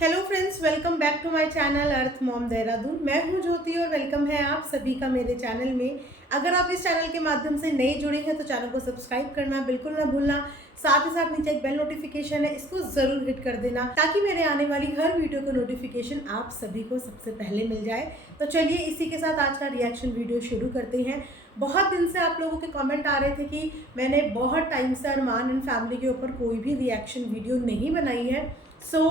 Hello friends, welcome back to my channel अर्थ mom Dehradun. मैं हूं ज्योति और वेलकम है आप सभी का मेरे चैनल में। अगर आप इस चैनल के माध्यम से नए जुड़े हैं तो चैनल को सब्सक्राइब करना बिल्कुल ना भूलना। साथ ही साथ नीचे एक बेल नोटिफिकेशन है, इसको ज़रूर हिट कर देना ताकि मेरे आने वाली हर वीडियो का नोटिफिकेशन आप सभी को सबसे पहले मिल जाए। तो चलिए इसी के साथ आज का रिएक्शन वीडियो शुरू करते हैं। बहुत दिन से आप लोगों के कमेंट आ रहे थे कि मैंने बहुत टाइम से अरमान एंड फैमिली के ऊपर कोई भी रिएक्शन वीडियो नहीं बनाई है। सो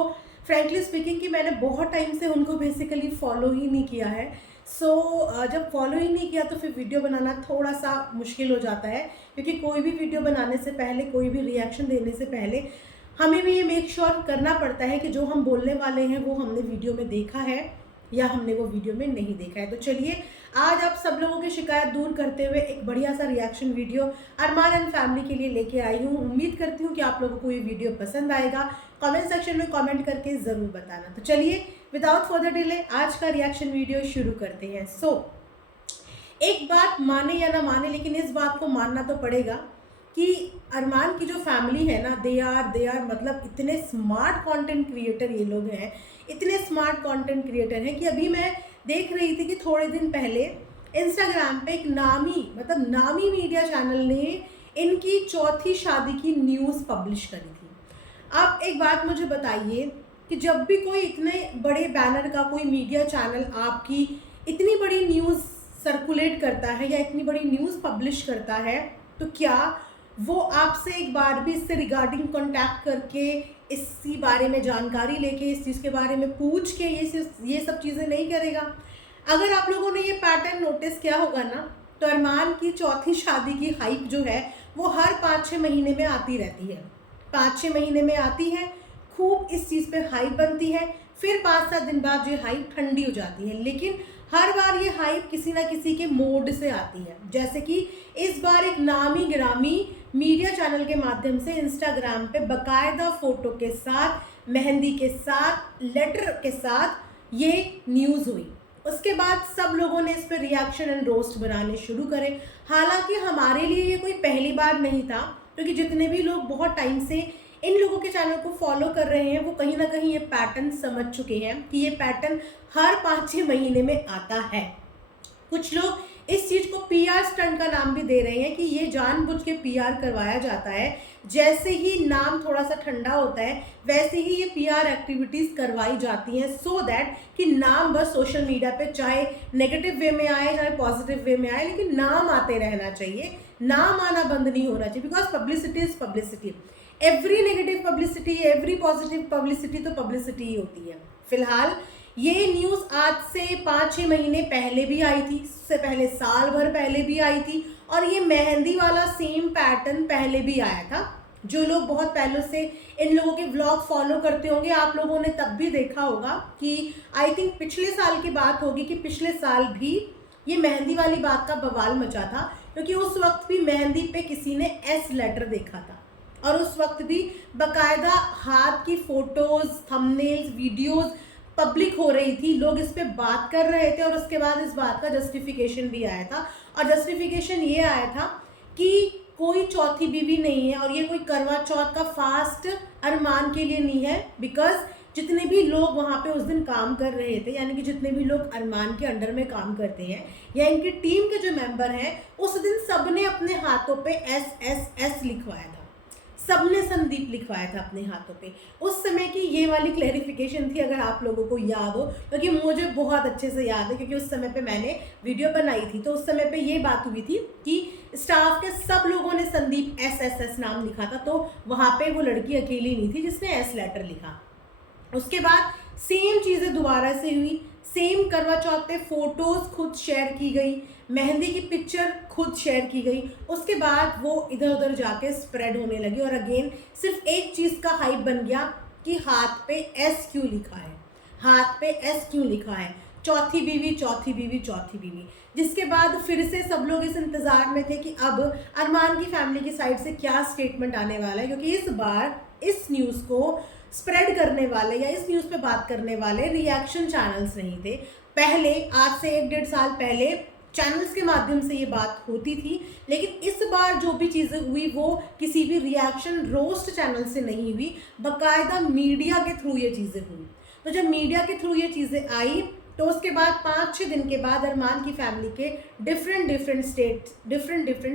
फ्रैंकली स्पीकिंग कि मैंने बहुत टाइम से उनको बेसिकली फॉलो ही नहीं किया है। जब फॉलो ही नहीं किया तो फिर वीडियो बनाना थोड़ा सा मुश्किल हो जाता है, क्योंकि कोई भी वीडियो बनाने से पहले, कोई भी रिएक्शन देने से पहले हमें भी ये मेक श्योर करना पड़ता है कि जो हम बोलने वाले हैं वो हमने वीडियो में देखा है या हमने वो वीडियो में नहीं देखा है। तो चलिए आज आप सब लोगों की शिकायत दूर करते हुए एक बढ़िया सा reaction video Armaan and family के लिए लेके आई हूँ। उम्मीद करती हूँ कि आप लोगों को ये वीडियो पसंद आएगा। कमेंट सेक्शन में कमेंट करके ज़रूर बताना। तो चलिए विदाउट फर्दर डिले आज का रिएक्शन वीडियो शुरू करते हैं। एक बात माने या ना माने, लेकिन इस बात को मानना तो पड़ेगा कि अरमान की जो फैमिली है ना, दे आर मतलब इतने स्मार्ट कंटेंट क्रिएटर ये लोग हैं, इतने स्मार्ट कंटेंट क्रिएटर हैं कि अभी मैं देख रही थी कि थोड़े दिन पहले इंस्टाग्राम पे एक नामी मीडिया चैनल ने इनकी चौथी शादी की न्यूज़ पब्लिश करी थी। आप एक बात मुझे बताइए कि जब भी कोई इतने बड़े बैनर का कोई मीडिया चैनल आपकी इतनी बड़ी न्यूज़ सर्कुलेट करता है या इतनी बड़ी न्यूज़ पब्लिश करता है, तो क्या वो आपसे एक बार भी इससे रिगार्डिंग कांटेक्ट करके इसी बारे में जानकारी लेके, इस चीज़ के बारे में पूछ के ये सब चीज़ें नहीं करेगा? अगर आप लोगों ने ये पैटर्न नोटिस किया होगा ना, तो अरमान की चौथी शादी की हाइप जो है वो हर 5-6 महीने में आती रहती है। 5-6 महीने में आती है, खूब इस चीज़ पे हाइप बनती है, फिर 5-7 दिन बाद जो हाइप ठंडी हो जाती है। लेकिन हर बार ये हाइप किसी ना किसी के मोड से आती है। जैसे कि इस बार एक नामी गिरामी मीडिया चैनल के माध्यम से इंस्टाग्राम पे बकायदा फोटो के साथ, मेहंदी के साथ, लेटर के साथ ये न्यूज़ हुई। उसके बाद सब लोगों ने इस पर रिएक्शन एंड रोस्ट बनाने शुरू करे। हालांकि हमारे लिए ये कोई पहली बार नहीं था, क्योंकि जितने भी लोग बहुत टाइम से इन लोगों के चैनल को फॉलो कर रहे हैं वो कहीं ना कहीं ये पैटर्न समझ चुके हैं कि ये पैटर्न हर 5-6 महीने में आता है। कुछ लोग इस चीज़ को पीआर स्टंट का नाम भी दे रहे हैं कि ये जानबूझ के पीआर करवाया जाता है। जैसे ही नाम थोड़ा सा ठंडा होता है वैसे ही ये पीआर एक्टिविटीज़ करवाई जाती हैं, सो दैट कि नाम बस सोशल मीडिया पे चाहे नेगेटिव वे में आए चाहे पॉजिटिव वे में आए, लेकिन नाम आते रहना चाहिए, नाम आना बंद नहीं होना चाहिए। Because publicity is publicity. Every negative publicity, every positive publicity तो पब्लिसिटी ही होती है। फिलहाल ये न्यूज़ आज से 5-6 महीने पहले भी आई थी, उससे पहले साल भर पहले भी आई थी, और ये मेहंदी वाला सेम पैटर्न पहले भी आया था। जो लोग बहुत पहले से इन लोगों के व्लॉग फॉलो करते होंगे, आप लोगों ने तब भी देखा होगा कि आई थिंक पिछले साल की बात होगी कि पिछले साल भी ये मेहंदी वाली बात का बवाल मचा था, क्योंकि उस वक्त भी मेहंदी पे किसी ने एस लेटर देखा था और उस वक्त भी बकायदा हाथ की फोटोज, थंबनेल्स, वीडियोस पब्लिक हो रही थी, लोग इस पे बात कर रहे थे और उसके बाद इस बात का जस्टिफिकेशन भी आया था। और जस्टिफिकेशन ये आया था कि कोई चौथी बीवी नहीं है और ये कोई करवा चौथ का फास्ट अरमान के लिए नहीं है। बिकॉज जितने भी लोग वहाँ पे उस दिन काम कर रहे थे, यानी कि जितने भी लोग अरमान के अंडर में काम करते हैं या इनकी टीम के जो मेंबर हैं, उस दिन सबने अपने हाथों पे एस एस एस लिखवाया था। सबने संदीप लिखवाया था अपने हाथों पे। उस समय की ये वाली क्लैरिफिकेशन थी, अगर आप लोगों को याद हो, क्योंकि मुझे बहुत अच्छे से याद है, क्योंकि उस समय पे मैंने वीडियो बनाई थी। तो उस समय पे ये बात हुई थी कि स्टाफ के सब लोगों ने संदीप एस एस एस नाम लिखा था, तो वहाँ पे वो लड़की अकेली नहीं थी जिसने एस लेटर लिखा। उसके बाद सेम चीज़ें दोबारा से हुई। सेम करवा चौथ पे फोटोज़ खुद शेयर की गई, मेहंदी की पिक्चर खुद शेयर की गई। उसके बाद वो इधर उधर जाके स्प्रेड होने लगी और अगेन सिर्फ एक चीज़ का हाइप बन गया कि हाथ पे एस क्यों लिखा है, हाथ पे एस क्यों लिखा है, चौथी बीवी, चौथी बीवी, चौथी बीवी। जिसके बाद फिर से सब लोग इस इंतज़ार में थे कि अब अरमान की फैमिली की साइड से क्या स्टेटमेंट आने वाला है, क्योंकि इस बार इस न्यूज़ को स्प्रेड करने वाले या इस न्यूज़ पे बात करने वाले रिएक्शन चैनल्स नहीं थे। पहले आज से 1-1.5 साल पहले चैनल्स के माध्यम से ये बात होती थी, लेकिन इस बार जो भी चीज़ें हुई वो किसी भी रिएक्शन रोस्ट चैनल से नहीं हुई, बाकायदा मीडिया के थ्रू ये चीज़ें हुई। तो जब मीडिया के थ्रू ये चीज़ें आई तो उसके बाद 5-6 दिन के बाद अरमान की फैमिली के डिफरेंट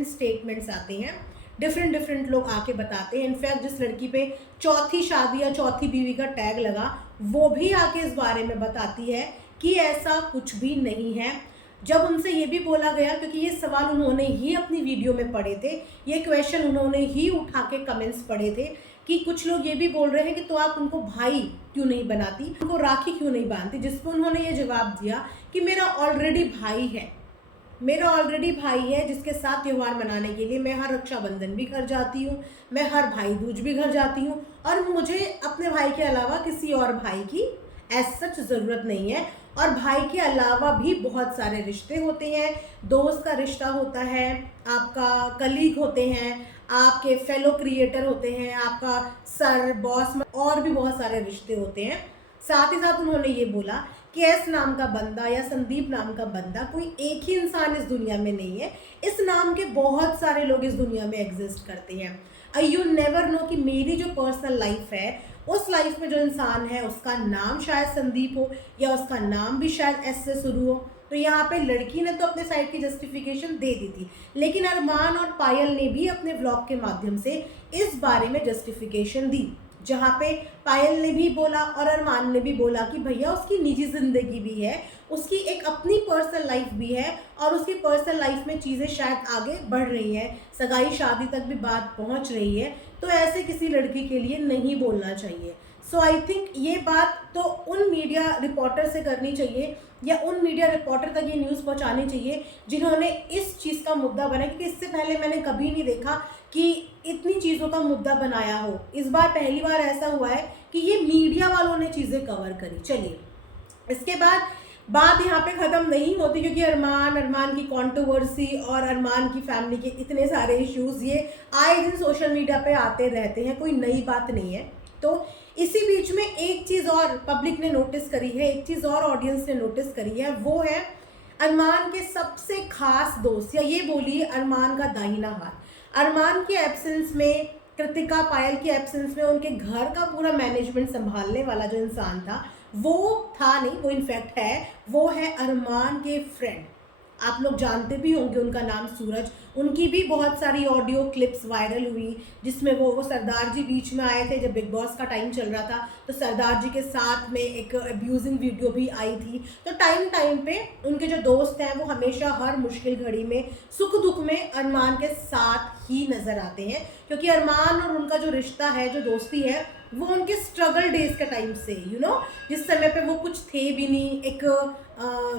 स्टेटमेंट्स आते हैं, डिफरेंट लोग आके बताते हैं। इनफैक्ट जिस लड़की पे चौथी शादी या चौथी बीवी का टैग लगा वो भी आके इस बारे में बताती है कि ऐसा कुछ भी नहीं है। जब उनसे ये भी बोला गया, क्योंकि ये सवाल उन्होंने ही अपनी वीडियो में पढ़े थे, ये क्वेश्चन उन्होंने ही उठा के कमेंट्स पढ़े थे कि कुछ लोग ये भी बोल रहे हैं कि तो आप उनको भाई क्यों नहीं बनाती, उनको राखी क्यों नहीं बांधती, जिस पर उन्होंने ये जवाब दिया कि मेरा ऑलरेडी भाई है जिसके साथ त्यौहार मनाने के लिए मैं हर रक्षाबंधन भी घर जाती हूँ, मैं हर भाई दूज भी घर जाती हूँ, और मुझे अपने भाई के अलावा किसी और भाई की एज सच ज़रूरत नहीं है। और भाई के अलावा भी बहुत सारे रिश्ते होते हैं, दोस्त का रिश्ता होता है, आपका कलीग होते हैं, आपके फेलो क्रिएटर होते हैं, आपका सर बॉस, और भी बहुत सारे रिश्ते होते हैं। साथ ही साथ उन्होंने ये बोला कि एस नाम का बंदा या संदीप नाम का बंदा कोई एक ही इंसान इस दुनिया में नहीं है, इस नाम के बहुत सारे लोग इस दुनिया में एग्जिस्ट करते हैं। यू नेवर नो कि मेरी जो पर्सनल लाइफ है उस लाइफ में जो इंसान है उसका नाम शायद संदीप हो या उसका नाम भी शायद एस से शुरू हो। तो यहाँ पे लड़की ने तो अपने साइड की जस्टिफिकेशन दे दी थी, लेकिन अरमान और पायल ने भी अपने व्लॉग के माध्यम से इस बारे में जस्टिफिकेशन दी, जहाँ पे पायल ने भी बोला और अरमान ने भी बोला कि भैया उसकी निजी ज़िंदगी भी है, उसकी एक अपनी पर्सनल लाइफ भी है, और उसकी पर्सनल लाइफ में चीज़ें शायद आगे बढ़ रही हैं, सगाई शादी तक भी बात पहुंच रही है, तो ऐसे किसी लड़की के लिए नहीं बोलना चाहिए। सो आई थिंक ये बात तो उन मीडिया रिपोर्टर से करनी चाहिए, या उन मीडिया रिपोर्टर तक ये न्यूज़ पहुंचानी चाहिए जिन्होंने इस चीज़ का मुद्दा बनाया, क्योंकि इससे पहले मैंने कभी नहीं देखा कि इतनी चीज़ों का मुद्दा बनाया हो। इस बार पहली बार ऐसा हुआ है कि ये मीडिया वालों ने चीज़ें कवर करी। चलिए, इसके बाद बात यहाँ पे ख़त्म नहीं होती, क्योंकि अरमान की कंट्रोवर्सी और अरमान की फैमिली के इतने सारे इश्यूज़ ये आए दिन सोशल मीडिया पे आते रहते हैं, कोई नई बात नहीं है। तो इसी बीच में एक चीज़ और पब्लिक ने नोटिस करी है, एक चीज़ और ऑडियंस ने नोटिस करी है, वो है अरमान के सबसे खास दोस्त, या ये बोलिए अरमान का दाहिना हाथ। अरमान के एब्सेंस में, कृतिका पायल के एब्सेंस में उनके घर का पूरा मैनेजमेंट संभालने वाला जो इंसान था, वो था नहीं, वो इनफैक्ट है, वो है अरमान के फ्रेंड। आप लोग जानते भी होंगे उनका नाम सूरज। उनकी भी बहुत सारी ऑडियो क्लिप्स वायरल हुई, जिसमें वो सरदार जी बीच में आए थे जब बिग बॉस का टाइम चल रहा था, तो सरदार जी के साथ में एक अब्यूजिंग वीडियो भी आई थी। तो टाइम पे उनके जो दोस्त हैं वो हमेशा हर मुश्किल घड़ी में, सुख दुख में अरमान के साथ ही नज़र आते हैं, क्योंकि अरमान और उनका जो रिश्ता है, जो दोस्ती है, वो उनके स्ट्रगल डेज के टाइम से, जिस समय पे वो कुछ थे भी नहीं, एक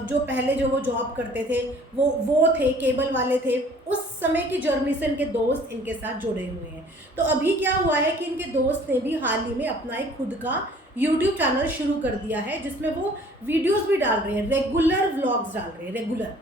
जो पहले जो वो जॉब करते थे वो थे, केबल वाले थे, उस समय की जर्नी से इनके दोस्त इनके साथ जुड़े हुए हैं। तो अभी क्या हुआ है कि इनके दोस्त ने भी हाल ही में अपना एक खुद का यूट्यूब चैनल शुरू कर दिया है, जिसमें वो वीडियोस भी डाल रहे हैं, रेगुलर व्लॉग्स डाल रहे हैं, रेगुलर।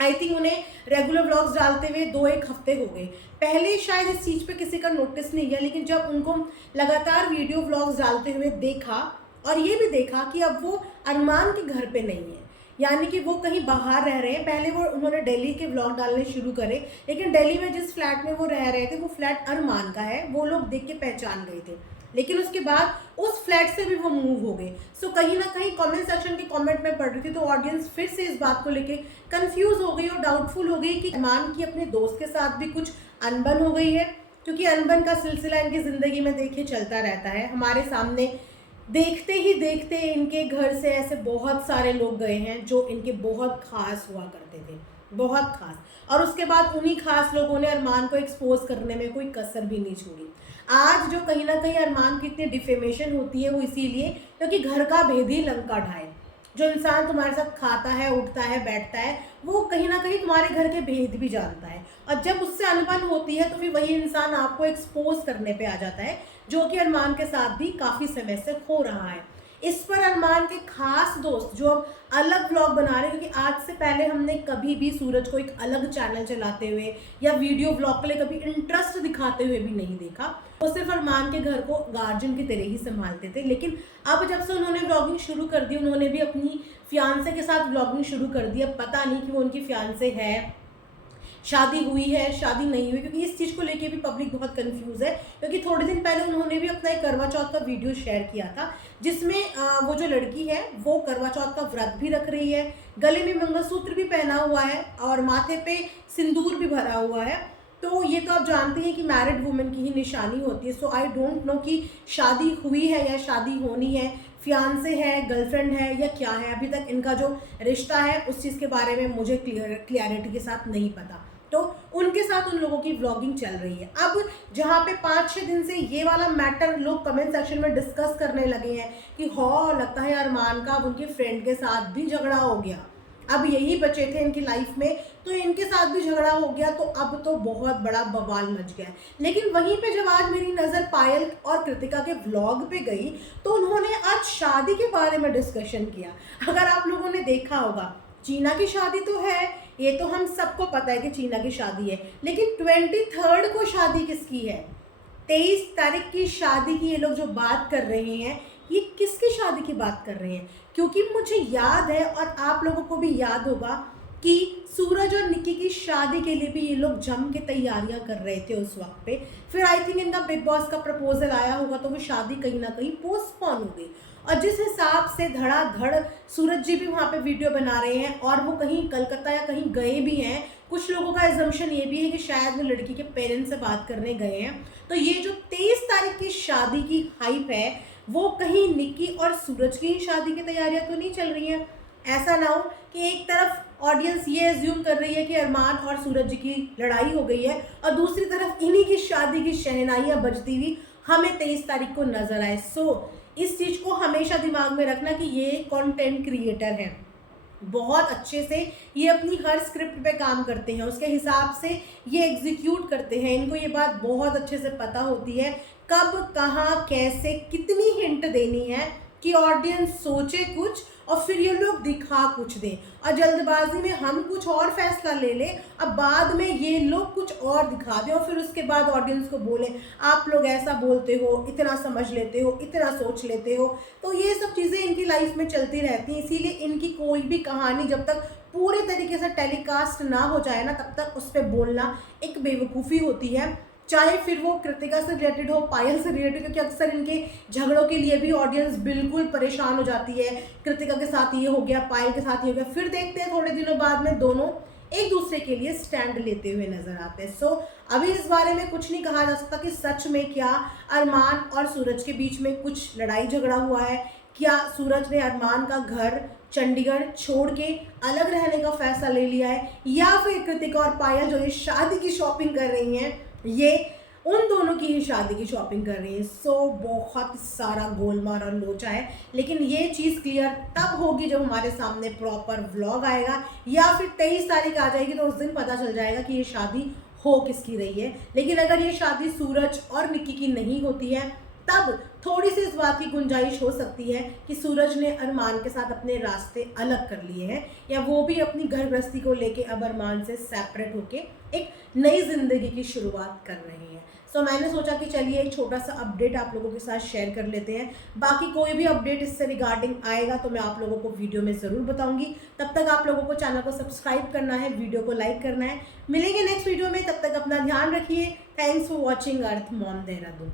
आई थिंक उन्हें रेगुलर व्लॉग्स डालते हुए 2-1 हफ्ते हो गए। पहले शायद इस चीज़ पे किसी का नोटिस नहीं गया, लेकिन जब उनको लगातार वीडियो व्लॉग्स डालते हुए देखा, और ये भी देखा कि अब वो अरमान के घर पे नहीं है, यानी कि वो कहीं बाहर रह रहे हैं। पहले उन्होंने दिल्ली के व्लॉग डालने शुरू करे, लेकिन दिल्ली में जिस फ्लैट में वो रह रहे थे वो फ्लैट अरमान का है, वो लोग देख के पहचान गए थे, लेकिन उसके बाद उस फ्लैट से भी वो मूव हो गए। सो कहीं ना कहीं कमेंट सेक्शन के कमेंट में पढ़ रही थी, तो ऑडियंस फिर से इस बात को लेके कंफ्यूज हो गई और डाउटफुल हो गई कि अरमान की अपने दोस्त के साथ भी कुछ अनबन हो गई है, क्योंकि अनबन का सिलसिला इनकी ज़िंदगी में देखिए चलता रहता है। हमारे सामने देखते ही देखते इनके घर से ऐसे बहुत सारे लोग गए हैं जो इनके बहुत खास हुआ करते थे, बहुत खास, और उसके बाद उन्हीं खास लोगों ने अरमान को एक्सपोज करने में कोई कसर भी नहीं छोड़ी। आज जो कहीं ना कहीं अरमान की इतनी डिफेमेशन होती है वो इसीलिए क्योंकि घर का भेद ही लंका ढाए। जो इंसान तुम्हारे साथ खाता है, उठता है, बैठता है, वो कहीं ना कहीं तुम्हारे घर के भेद भी जानता है, और जब उससे अनबन होती है तो फिर वही इंसान आपको एक्सपोज करने पे आ जाता है, जो कि अरमान के साथ भी काफ़ी समय से हो रहा है। इस पर अरमान के खास दोस्त जो अब अलग ब्लॉग बना रहे हैं, क्योंकि आज से पहले हमने कभी भी सूरज को एक अलग चैनल चलाते हुए या वीडियो ब्लॉग के लिए कभी इंटरेस्ट दिखाते हुए भी नहीं देखा। वो सिर्फ अरमान के घर को गार्जियन की तरह ही संभालते थे, लेकिन अब जब से उन्होंने ब्लॉगिंग शुरू कर दी, उन्होंने भी अपनी फियांसे के साथ ब्लॉगिंग शुरू कर दी। अब पता नहीं कि वो उनकी फियांसे है शादी हुई है शादी नहीं हुई, क्योंकि इस चीज़ को लेके भी पब्लिक बहुत कंफ्यूज है। क्योंकि थोड़े दिन पहले उन्होंने भी अपना एक करवा चौथ का वीडियो शेयर किया था, जिसमें वो जो लड़की है वो करवा चौथ का व्रत भी रख रही है, गले में मंगलसूत्र भी पहना हुआ है और माथे पे सिंदूर भी भरा हुआ है। तो ये तो आप जानते हैं कि मैरिड वुमेन की ही निशानी होती है। सो आई डोंट नो कि शादी हुई है या शादी होनी है, फियांसे है, गर्लफ्रेंड है या क्या है। अभी तक इनका जो रिश्ता है उस चीज़ के बारे में मुझे क्लियरिटी के साथ नहीं पता। तो उनके साथ उन लोगों की व्लॉगिंग चल रही है। अब जहाँ पे 5-6 दिन से ये वाला मैटर लोग कमेंट सेक्शन में डिस्कस करने लगे हैं कि हो लगता है अरमान का अब उनके फ्रेंड के साथ भी झगड़ा हो गया, अब यही बचे थे इनकी लाइफ में तो इनके साथ भी झगड़ा हो गया, तो अब तो बहुत बड़ा बवाल मच गया है। लेकिन वहीं पे जब आज मेरी नज़र पायल और कृतिका के व्लॉग पे गई तो उन्होंने आज शादी के बारे में डिस्कशन किया। अगर आप लोगों ने देखा होगा, चीना की शादी तो है, ये तो हम सबको पता है कि चीना की शादी है, लेकिन 23 को शादी किसकी है? 23 तारीख की शादी की ये लोग जो बात कर रहे हैं, ये किसकी शादी की बात कर रहे हैं? क्योंकि मुझे याद है और आप लोगों को भी याद होगा कि सूरज और निक्की की शादी के लिए भी ये लोग जम के तैयारियां कर रहे थे उस वक्त पे। फिर आई थिंक इनका बिग बॉस का प्रपोजल आया होगा तो वो शादी कहीं ना कहीं पोस्टपोन हो गई। और जिस हिसाब से धड़ाधड़ सूरज जी भी वहाँ पे वीडियो बना रहे हैं और वो कहीं कलकत्ता या कहीं गए भी हैं, कुछ लोगों का एजम्पशन ये भी है कि शायद वो लड़की के पेरेंट्स से बात करने गए हैं। तो ये जो 23 तारीख की शादी की हाइप है वो कहीं निक्की और सूरज की शादी की तैयारियां तो नहीं चल रही हैं? ऐसा ना हो कि एक तरफ ऑडियंस ये एज्यूम कर रही है कि अरमान और सूरज जी की लड़ाई हो गई है और दूसरी तरफ इन्हीं की शादी की शहनाइयाँ बजती हुई हमें 23 तारीख को नजर आए। सो इस चीज़ को हमेशा दिमाग में रखना कि ये कंटेंट क्रिएटर हैं, बहुत अच्छे से ये अपनी हर स्क्रिप्ट पे काम करते हैं, उसके हिसाब से ये एग्जीक्यूट करते हैं। इनको ये बात बहुत अच्छे से पता होती है कब कहाँ कैसे कितनी हिंट देनी है कि ऑडियंस सोचे कुछ और फिर ये लोग दिखा कुछ दें, और जल्दबाजी में हम कुछ और फैसला ले लें अब बाद में ये लोग कुछ और दिखा दें और फिर उसके बाद ऑडियंस को बोलें आप लोग ऐसा बोलते हो, इतना समझ लेते हो, इतना सोच लेते हो। तो ये सब चीज़ें इनकी लाइफ में चलती रहती हैं, इसीलिए इनकी कोई भी कहानी जब तक पूरे तरीके से टेलीकास्ट ना हो जाए ना तब तक उस पर बोलना एक बेवकूफ़ी होती है, चाहे फिर वो कृतिका से रिलेटेड हो, पायल से रिलेटेड, क्योंकि अक्सर इनके झगड़ों के लिए भी ऑडियंस बिल्कुल परेशान हो जाती है। कृतिका के साथ ये हो गया, पायल के साथ ये हो गया, फिर देखते हैं थोड़े दिनों बाद में दोनों एक दूसरे के लिए स्टैंड लेते हुए नजर आते हैं। सो अभी इस बारे में कुछ नहीं कहा जा सकता कि सच में क्या अरमान और सूरज के बीच में कुछ लड़ाई झगड़ा हुआ है, क्या सूरज ने अरमान का घर चंडीगढ़ छोड़ के अलग रहने का फैसला ले लिया है, या फिर कृतिका और पायल जो ये शादी की शॉपिंग कर रही हैं ये उन दोनों की ही शादी की शॉपिंग कर रही है। सो बहुत सारा गोलमाल और लोचा है, लेकिन ये चीज़ क्लियर तब होगी जब हमारे सामने प्रॉपर व्लॉग आएगा या फिर 23 तारीख आ जाएगी तो उस दिन पता चल जाएगा कि ये शादी हो किसकी रही है। लेकिन अगर ये शादी सूरज और निक्की की नहीं होती है तब थोड़ी सी इस बात की गुंजाइश हो सकती है कि सूरज ने अरमान के साथ अपने रास्ते अलग कर लिए हैं, या वो भी अपनी घर गृहस्थी को लेके अब अरमान से सेपरेट होके एक नई जिंदगी की शुरुआत कर रही हैं। सो मैंने सोचा कि चलिए एक छोटा सा अपडेट आप लोगों के साथ शेयर कर लेते हैं। बाकी कोई भी अपडेट इससे रिगार्डिंग आएगा तो मैं आप लोगों को वीडियो में ज़रूर बताऊंगी। तब तक आप लोगों को चैनल को सब्सक्राइब करना है, वीडियो को लाइक करना है। मिलेंगे नेक्स्ट वीडियो में, तब तक अपना ध्यान रखिए। Thanks for watching earth mom Dehradun.